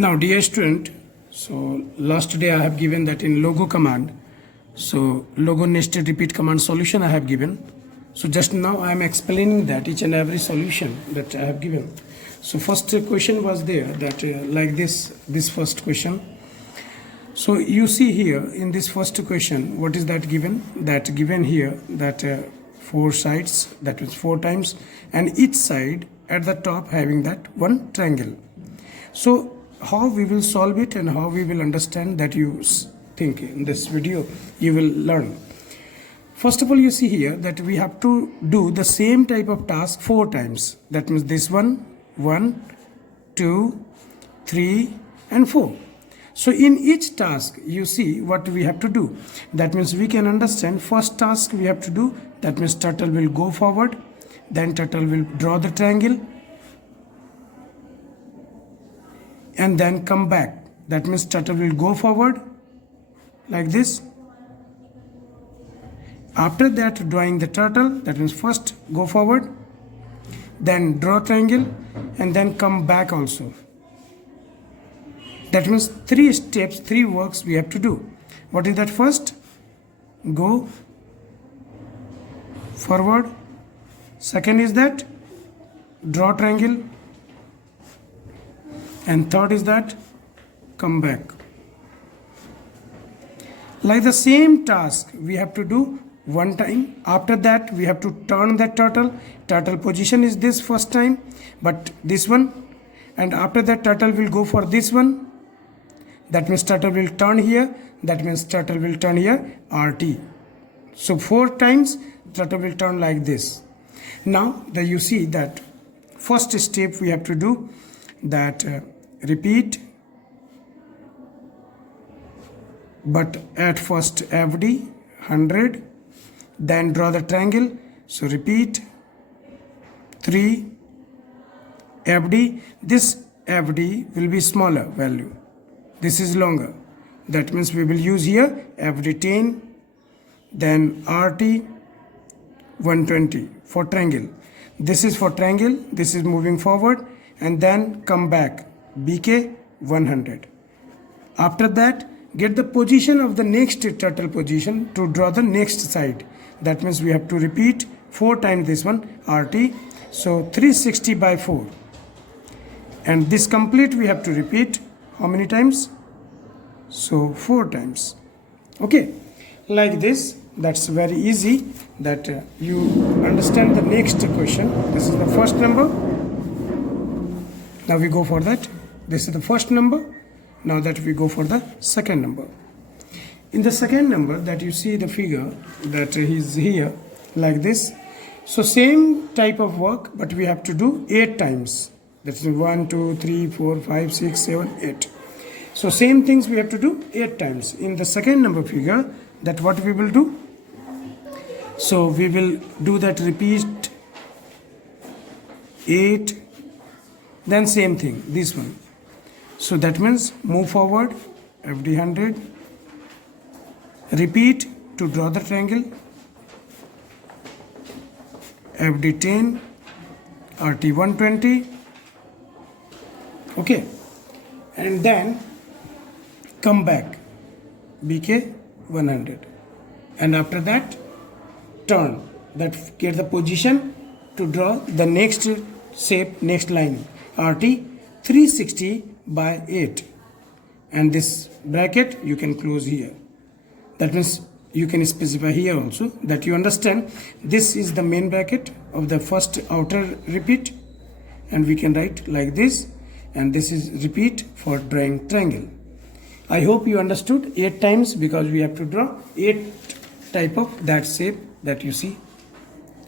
Now dear student, so last day I have given that in logo command. So logo nested repeat command solution I have given. So just now I am explaining that each and every solution that I have given. So first question was there that like this first question. So you see here in this first question, what is that given? That given here that 4 sides, that is 4 times, and each side at the top having that one triangle. So how we will solve it and how we will understand that, you think in this video you will learn. First of all, you see here that we have to do the same type of task 4 times. That means this one, 1, 2, 3 and 4. So in each task you see what we have to do. That means we can understand first task we have to do, that means turtle will go forward, then turtle will draw the triangle and then come back. That means turtle will go forward like this. After that, drawing the turtle, that means first go forward, then draw triangle and then come back also. That means 3 steps, 3 works we have to do. What is that? First, go forward. Second is that draw triangle. And third is that come back. Like the same task we have to do 1 time. After that we have to turn that turtle. Turtle position is this first time, but this one. And after that turtle will go for this one. That means turtle will turn here. That means turtle will turn here, RT. So 4 times turtle will turn like this. Now you see that first step we have to do that repeat, but at first FD 100, then draw the triangle. So repeat 3 FD. This FD will be smaller value. This is longer. That means we will use here FD 10, then RT 120 for triangle. This is for triangle. This is moving forward and then come back. BK 100. After that, get the position of the next turtle position to draw the next side. That means we have to repeat 4 times this one, RT. So 360 by 4. And this complete we have to repeat how many times? So 4 times. Okay, like this. That's very easy that you understand the next question. This is the first number. Now we go for that. This is the first number. Now that we go for the second number. In the second number that you see the figure that is here like this. So same type of work, but we have to do 8 times. That's 1, 2, 3, 4, 5, 6, 7, 8. So same things we have to do 8 times. In the second number figure, that what we will do? So we will do that repeat 8, then same thing, this one. So that means move forward, FD 100, repeat to draw the triangle, FD 10, RT 120, okay, and then come back, BK 100, and after that turn, that get the position to draw the next shape, next line, RT 360 by 8, and this bracket you can close here. That means you can specify here also that you understand this is the main bracket of the first outer repeat, and we can write like this, and this is repeat for drawing triangle. I hope you understood 8 times because we have to draw 8 type of that shape that you see.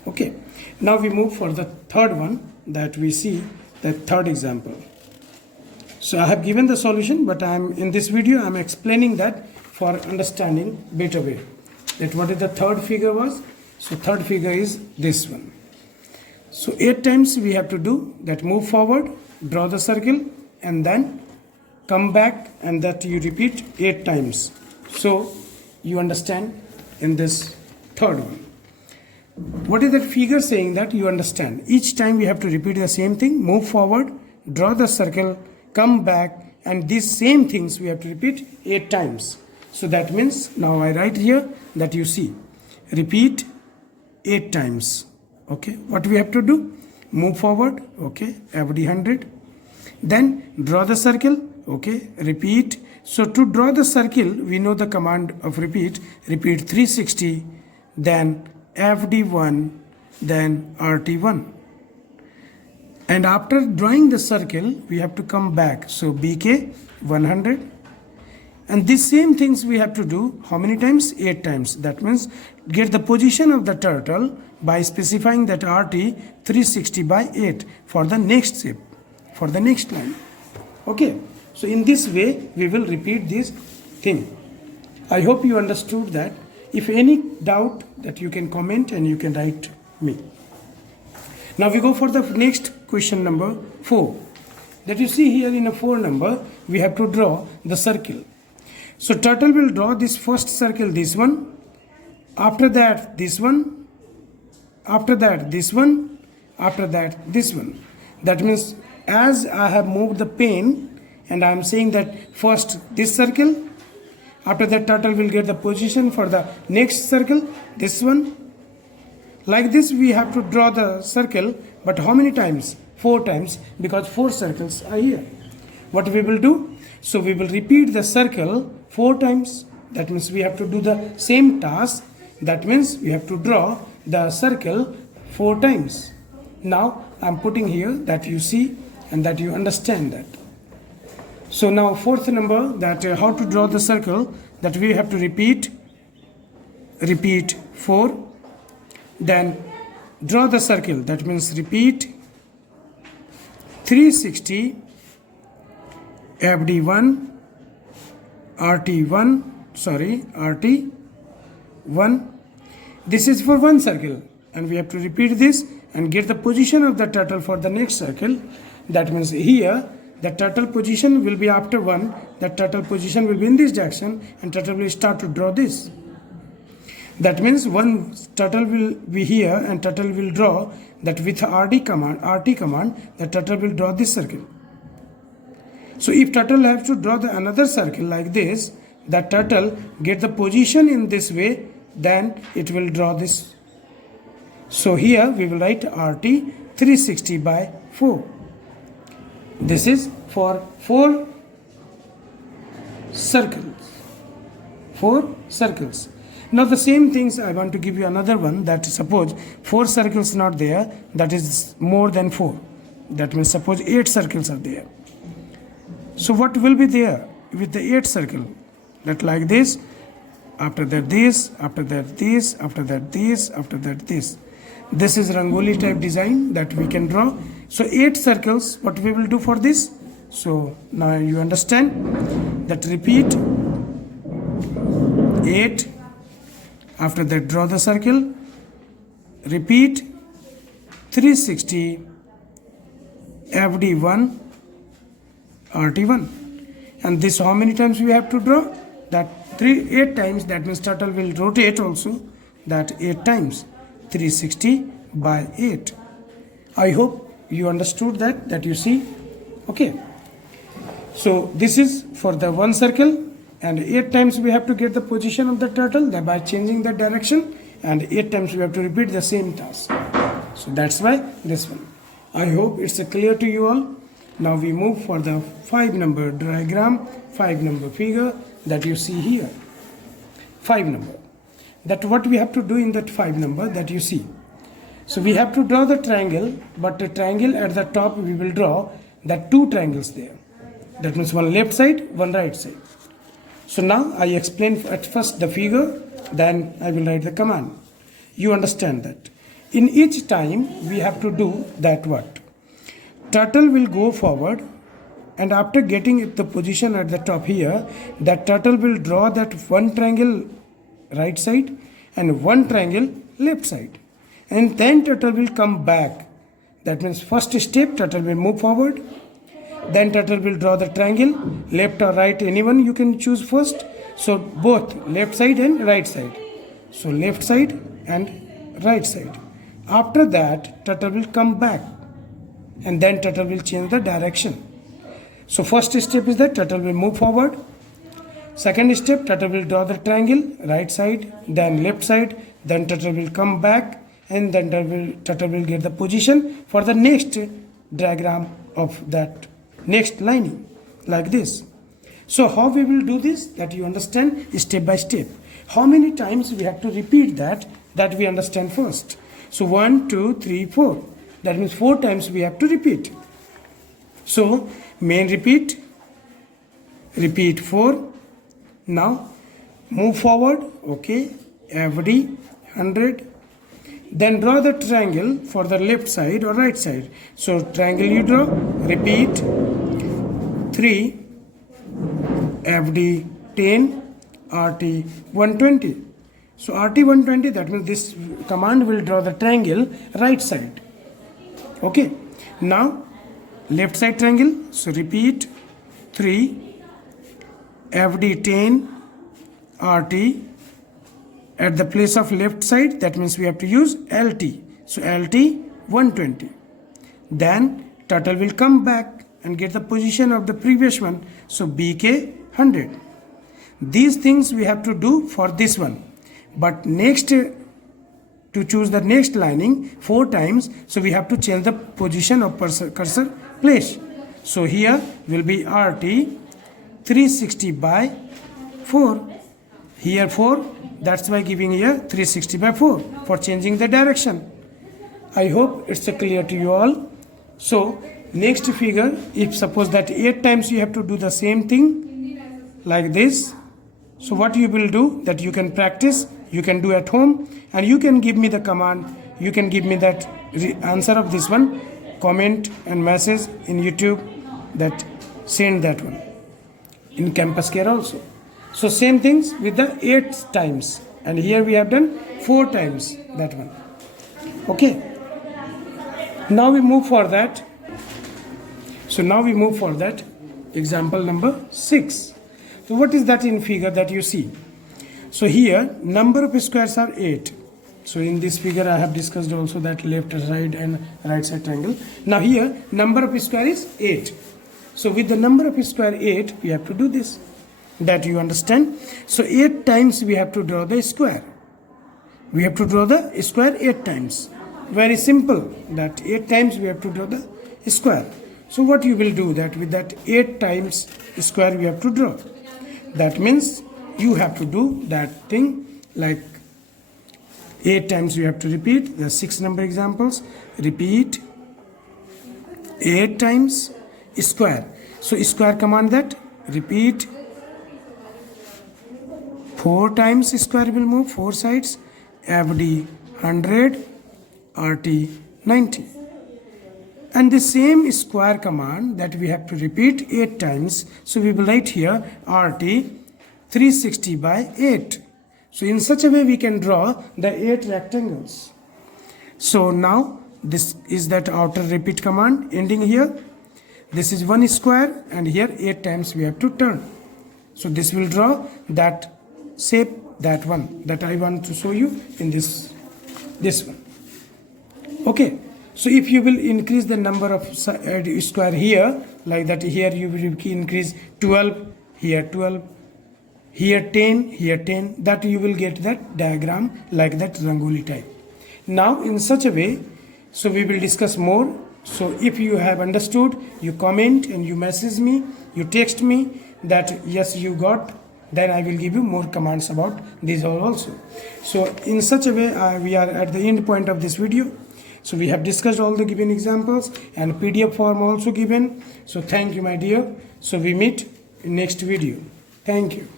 Okay, now we move for the third one, that we see the third example. So I have given the solution, but in this video I am explaining that for understanding better way. That what is the third figure was? So third figure is this one. So 8 times we have to do that, move forward, draw the circle and then come back, and that you repeat 8 times. So you understand in this third one. What is that figure saying? That you understand. Each time we have to repeat the same thing, move forward, draw the circle, come back and these same things we have to repeat 8 times. So that means now I write here that you see, repeat 8 times. Okay, what we have to do? Move forward, okay, FD 100. Then draw the circle, okay, repeat. So to draw the circle, we know the command of repeat 360, then FD1, then RT1. And after drawing the circle, we have to come back. So BK 100. And these same things we have to do how many times? 8 times. That means get the position of the turtle by specifying that RT 360 by 8 for the next step, for the next line. Okay. So in this way, we will repeat this thing. I hope you understood that. If any doubt, that you can comment and you can write me. Now we go for the next question number 4. That you see here in a 4 number, we have to draw the circle. So turtle will draw this first circle, this one. After that, this one. After that, this one. After that, this one. That means as I have moved the pen, and I am saying that first this circle, after that turtle will get the position for the next circle, this one. Like this we have to draw the circle, but how many times? 4 times, because 4 circles are here. What we will do? So we will repeat the circle 4 times. That means we have to do the same task. That means we have to draw the circle 4 times. Now I am putting here that you see and that you understand that. So now 4th number, that how to draw the circle, that we have to repeat 4, then draw the circle, that means repeat 360 FD1 RT1, RT1. This is for one circle, and we have to repeat this and get the position of the turtle for the next circle. That means here the turtle position will be after 1, the turtle position will be in this direction, and turtle will start to draw this. That means one turtle will be here and turtle will draw that with RT command, the turtle will draw this circle. So if turtle has to draw the another circle like this, that turtle get the position in this way, then it will draw this. So here we will write RT 360 by 4. This is for 4 circles. 4 circles. Now the same things I want to give you another one, that suppose 4 circles not there, that is more than 4. That means suppose 8 circles are there. So what will be there with the 8 circle? That like this, after that this, after that this, after that this, after that this. This is Rangoli type design that we can draw. So 8 circles, what we will do for this? So now you understand that repeat 8, after that draw the circle, repeat 360 FD1 RT1. And this how many times we have to draw? That 8 times. That means turtle will rotate also, that 8 times. 360 by 8. I hope you understood that you see. Okay. So this is for the one circle, and 8 times we have to get the position of the turtle by changing the direction, and 8 times we have to repeat the same task. So that's why this one. I hope it's clear to you all. Now we move for the 5 number diagram, 5 number figure that you see here. 5 number. That what we have to do in that 5 number that you see. So we have to draw the triangle, but the triangle at the top we will draw that 2 triangles there. That means one left side, one right side. So now I explain at first the figure, then I will write the command. You understand that. In each time we have to do that what? Turtle will go forward, and after getting the position at the top here, that turtle will draw that one triangle right side and one triangle left side, and then turtle will come back. That means first step turtle will move forward, then turtle will draw the triangle, left or right, anyone you can choose first. So both left side and right side. So left side and right side. After that turtle will come back, and then turtle will change the direction. So first step is that turtle will move forward. Second step, turtle will draw the triangle, right side, then left side, then turtle will come back, and then turtle will get the position for the next diagram of that next lining, like this. So how we will do this, that you understand step by step. How many times we have to repeat that we understand first. So 1, 2, 3, 4. That means 4 times we have to repeat. So main repeat 4. Now move forward, okay, FD 100. Then draw the triangle for the left side or right side. So triangle you draw, repeat 3, FD 10, RT 120. So RT 120, that means this command will draw the triangle right side. Okay. Now left side triangle. So repeat 3, FD 10, RT. At the place of left side, that means we have to use LT. So LT 120. Then turtle will come back and get the position of the previous one. So BK 100. These things we have to do for this one. But next, to choose the next lining 4 times, so we have to change the position of cursor place. So here will be RT 360 by 4. Here 4, that's why giving here 360 by 4 for changing the direction. I hope it's clear to you all. So next figure, if suppose that 8 times you have to do the same thing like this. So what you will do, that you can practice, you can do at home, and you can give me the command, you can give me that answer of this one, comment and message in YouTube, that send that one in Campus Care also. So same things with the 8 times, and here we have done 4 times that one. Okay. Now we move for that. So now we move for that example number 6. So what is that in figure that you see? So here number of squares are 8. So in this figure I have discussed also that left side and right side triangle. Now here number of square is 8. So with the number of square 8 we have to do this. That you understand. So 8 times we have to draw the square. We have to draw the square 8 times. Very simple, that 8 times we have to draw the square. So what you will do, that with that 8 times square we have to draw. That means you have to do that thing like 8 times you have to repeat. The 6 number examples. Repeat 8 times square. So square command that. Repeat 4 times square will move 4 sides. FD 100, RT 90. And the same square command that we have to repeat 8 times. So we will write here RT 360 by 8. So in such a way we can draw the 8 rectangles. So now this is that outer repeat command ending here. This is 1 square, and here 8 times we have to turn. So this will draw that shape, that one that I want to show you in this one. Okay. So if you will increase the number of square here, like that, here you will increase 12, here 12, here 10, here 10, that you will get that diagram like that Rangoli type. Now in such a way, so we will discuss more. So if you have understood, you comment and you message me, you text me that yes you got, then I will give you more commands about these all also. So in such a way we are at the end point of this video. So we have discussed all the given examples and PDF form also given. So thank you my dear. So we meet in next video. Thank you.